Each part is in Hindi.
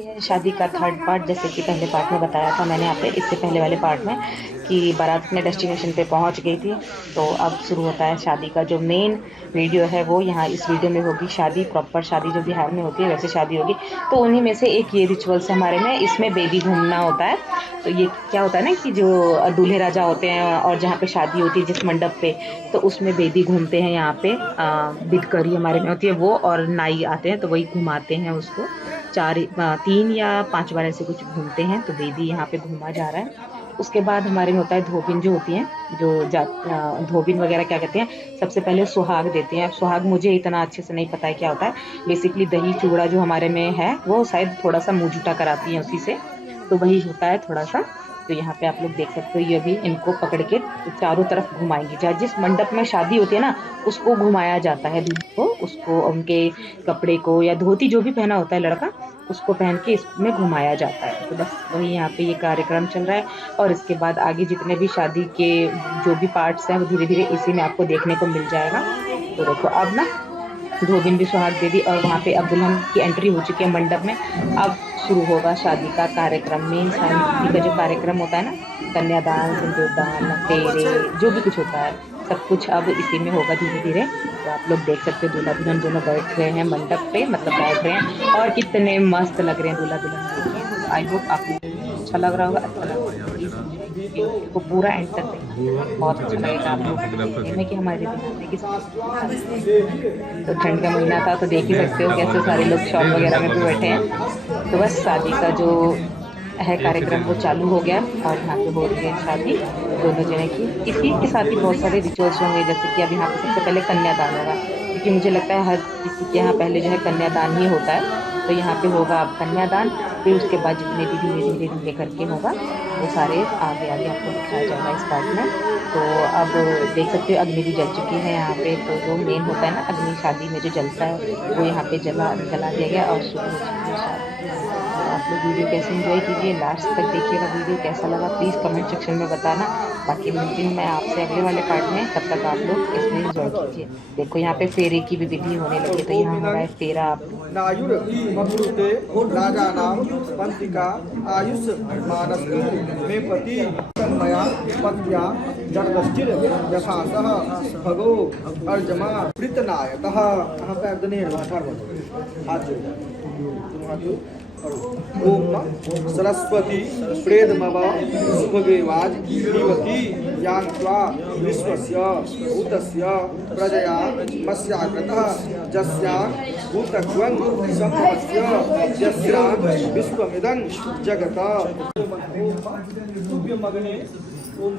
ये है शादी का थर्ड पार्ट। जैसे कि पहले पार्ट में बताया था मैंने आप इससे पहले वाले पार्ट में कि बारात अपने डेस्टिनेशन पे पहुंच गई थी। तो अब शुरू होता है शादी का जो मेन वीडियो है वो यहाँ इस वीडियो में होगी। शादी प्रॉपर शादी जो बिहार में होती है वैसे शादी होगी। तो उन्हीं में से एक ये रिचुअल्स है हमारे में, इसमें बेदी घूमना होता है। तो ये क्या होता है ना कि जो दूल्हे राजा होते हैं और जहाँ पे शादी होती है जिस मंडप पे, तो उसमें बेदी घूमते हैं। यहाँ पे बिदकरी हमारे में होती है वो, और नाई आते हैं तो वही घुमाते हैं उसको। 3 या 5 बार ऐसे कुछ घूमते हैं। तो बेदी यहाँ पे घूमा जा रहा है। उसके बाद हमारे में होता है धोबिन जो होती हैं, धोबिन वगैरह क्या कहते हैं। सबसे पहले सुहाग देते हैं। अब सुहाग मुझे इतना अच्छे से नहीं पता है क्या होता है। बेसिकली दही चूड़ा जो हमारे में है वो शायद थोड़ा सा मुंह जुटा कराती हैं उसी से, तो वही होता है थोड़ा सा। तो यहाँ पे आप लोग देख सकते हो, ये भी इनको पकड़ के चारों तरफ घुमाएंगे। जहाँ जिस मंडप में शादी होती है ना उसको घुमाया जाता है, दूल्हे को, उसको उनके कपड़े को या धोती जो भी पहना होता है लड़का, उसको पहन के इसमें घुमाया जाता है। तो बस वही यहाँ पे ये कार्यक्रम चल रहा है। और इसके बाद आगे जितने भी शादी के जो भी पार्ट्स हैं वो धीरे धीरे इसी में आपको देखने को मिल जाएगा। तो देखो अब ना धोबिन भी सुहाग दे दी और वहाँ पे अब दुल्हन की एंट्री हो चुकी है मंडप में। अब शुरू होगा शादी का कार्यक्रम। मेन शादी का जो कार्यक्रम होता है ना, कन्यादान, सिंदूरदान, फेरे, जो भी कुछ होता है सब कुछ अब इसी में होगा धीरे धीरे। तो आप लोग देख सकते हो दूल्हा दुल्हन दोनों बैठ रहे हैं मंडप पे, मतलब बैठ रहे हैं और कितने मस्त लग रहे हैं दूल्हा दुल्हन। आई होप आप लोग अच्छा लग रहा होगा, अच्छा लग रहा होगा। प्लीज वीडियो को पूरा एंड तक देखना, बहुत अच्छा लगेगा आप लोगों को देखने में कि हमारे बिहार में किस। तो ठंड का महीना था तो देख ही सकते हो कैसे सारे लोग शॉप वगैरह में भी बैठे हैं। तो बस शादी का जो है कार्यक्रम वो चालू हो गया और यहाँ पे हो रही है शादी दोनों जने की। इसी के साथ ही बहुत सारे रिचुअल्स होंगे, जैसे कि अब यहाँ पे सबसे पहले कन्यादान होगा, क्योंकि मुझे लगता है हर किसी के यहाँ पहले जो है कन्यादान ही होता है। तो यहाँ पे होगा अब कन्यादान। फिर उसके बाद जितने भी धीरे धीरे धीरे करके होगा वो सारे आगे आगे आपको दिखाया जाएगा इस पार्ट में। तो अब देख सकते हो अग्नि भी जल चुकी है यहाँ पे। तो जो मेन होता है ना अग्नि शादी में जो जलता है वो यहाँ पे जला दिया गया और शुरू हो चुकी है शादी। तो आप लोग वीडियो कैसे एंजॉय कीजिए, लास्ट तक देखिएगा। वीडियो कैसा लगा प्लीज़ कमेंट सेक्शन में बताना। बाकी मिलती हूँ मैं आपसे अगले वाले पार्ट में, तब तक आप लोग इसमें एंजॉय कीजिए। देखो यहाँ पे फेरे की भी विधि होने लगी, तो यहाँ हो रहा है फेरा। नायुर मधुते राजा नाम पंतिका आयुष मानस्तु में पति तन्मया पत्या जगदष्टिर यथासह भगो अर्जमा प्रीतनायतः। कहाँ पे अर्जने हाथ जोड़ ओम सरस्वती प्रेदमव शुभगेवाज निवती यांत्वा विश्वस्य भूतस्य प्रजया मस्याकृतः जस्या भूतग्वं संभवस्य यस्या विश्वमिदं जगत। मगने ओम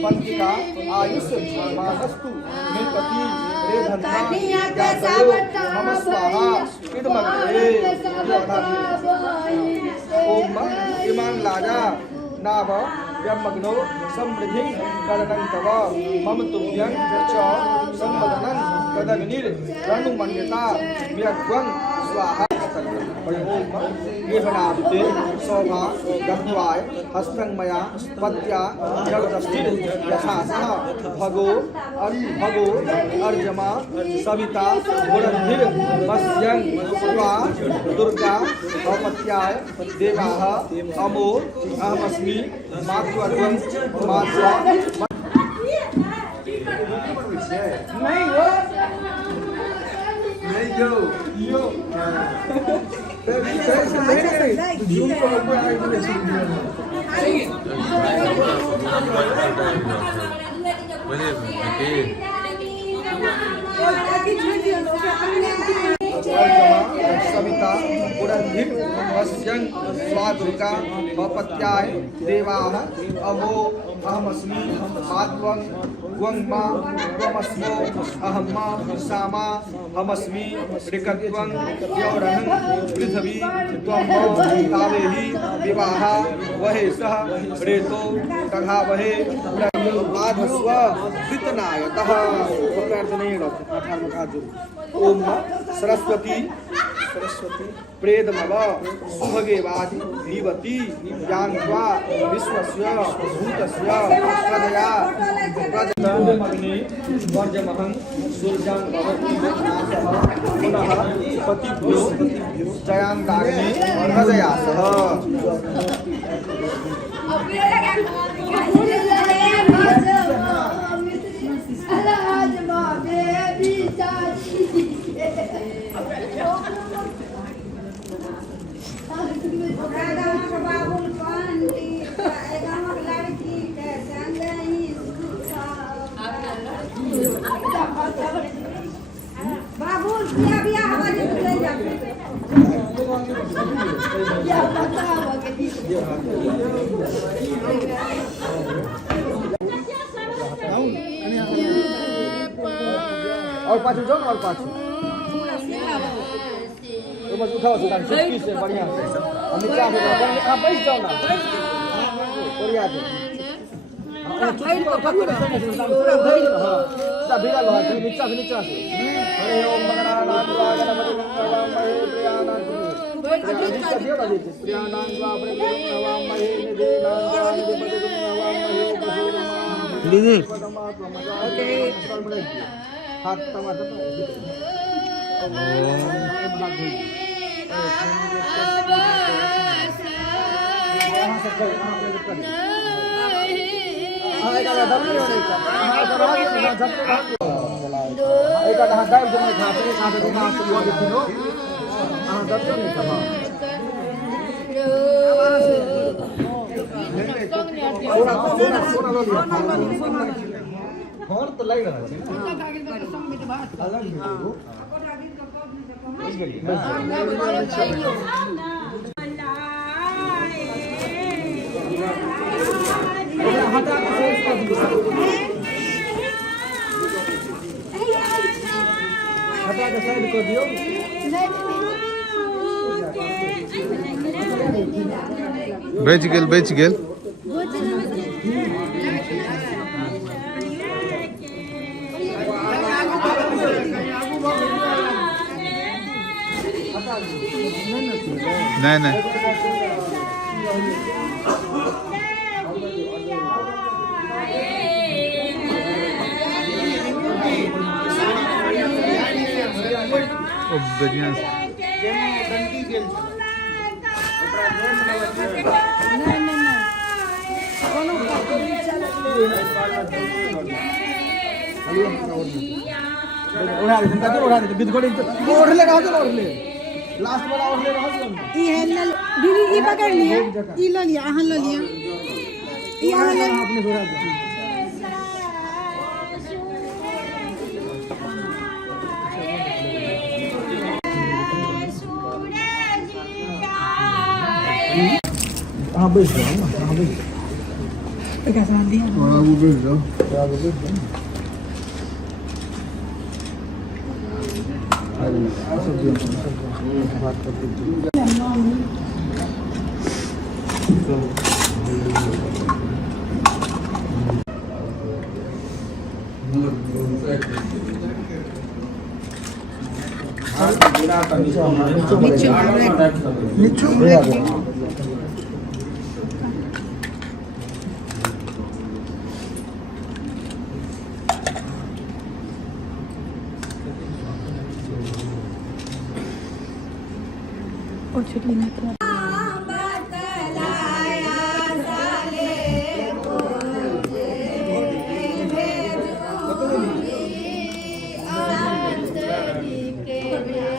पंतिका आयुष मानस्तु में पति रे धन्मा मम स्वाहा इदमग्रे। ओम इमान लाजा नाभ ब्रह्मग्नो समृद्धि करणं तव मम तुभ्यं च संवदनं तदग्निर रणुमन्यता व्यग्वं स्वाहा। गृहणाते शोभा गत्वाय हस्तंगमया पत्या जगदष्टिर यथासः भगो अर्जमा सविता गुणधिर मस्यं स्वा दुर्गा अपत्याय देवाः अमो अहमस्मि मातृत्वं मात्रा। नहीं Yo. Zoom ko ako ay Savita पुरंधिर वस्यं स्वादुर्गा वपत्याय देवाः अमो अहमस्मि आत्वं ग्वंगमा त्वमस्मो अहम्मा सामा हमस्मि ऋकत्वं यौरहं पृथ्वी त्वमो तावेहि विवाह वहे सह रेतो तघावहे आधस्व वितनायतः प्रार्थनेन ओम सरस्वती प्रेदमव सुभगेवादि निवति ज्ञान्त्वा विश्वस्य भूतस्य प्रजया प्रजमग्नि वर्जमहं सूर्यं भवति पुनः पतिभ्यो जयान्ताग्नि प्रजया सह और पाछू जाओ और पाछू तो बस उठाओ सीधा चुटकी से बढ़िया से और नीचे आके आप बैठ जाओ ना बढ़िया से चुटकी को पकड़ पूरा भरी हां सीधा भिड़ा लो नीचे से हरे ओम गणनाथ गणपति नमः प्रियानाथ दीदी हाथ टमाटर और तो लग रहा है हटा के साइड कर दियो बेच गेल नहीं बढ़िया ओढ़ा दे बिदगोड़ी ओढ़ले रहो तो ओढ़ले लास्ट वाला ओढ़ले रहो ई है दीदी ई पकड़ लिया ई लो लिया अहां लो लिया ई अहां ले आपने ओढ़ा दे हां बैठ जाओ हां बैठ कैसा दिया हां वो बैठ जाओ और छुट्टी नहीं कर के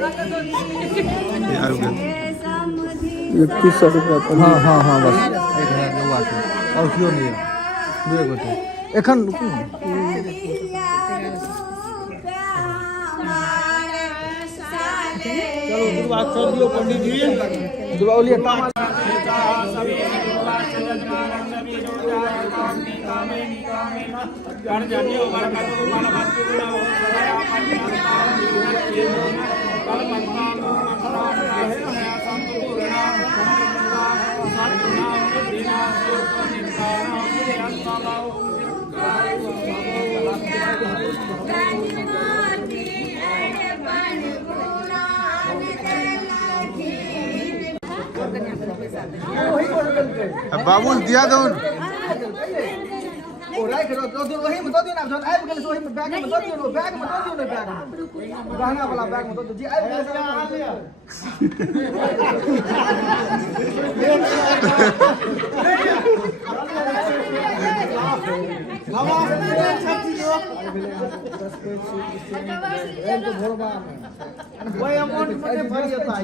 यार हो गया 2100 रुपया हाँ हाँ हाँ बस 1000 के बात और क्यों नहीं है दुए गोटे एखन रुकू चलो शुरुआत कर दियो पंडित जी दुआलिया तामा बाबू दिया दो ओ राइट दो दिन वही में दो दिन आप जन आबि गेल ओही में बैग में दो दियो बैग में दो दियो बैग में गहना वाला बैग में दो दियो जी आबि गेल से आ लिया वही अमाउंट मुझे भरिए था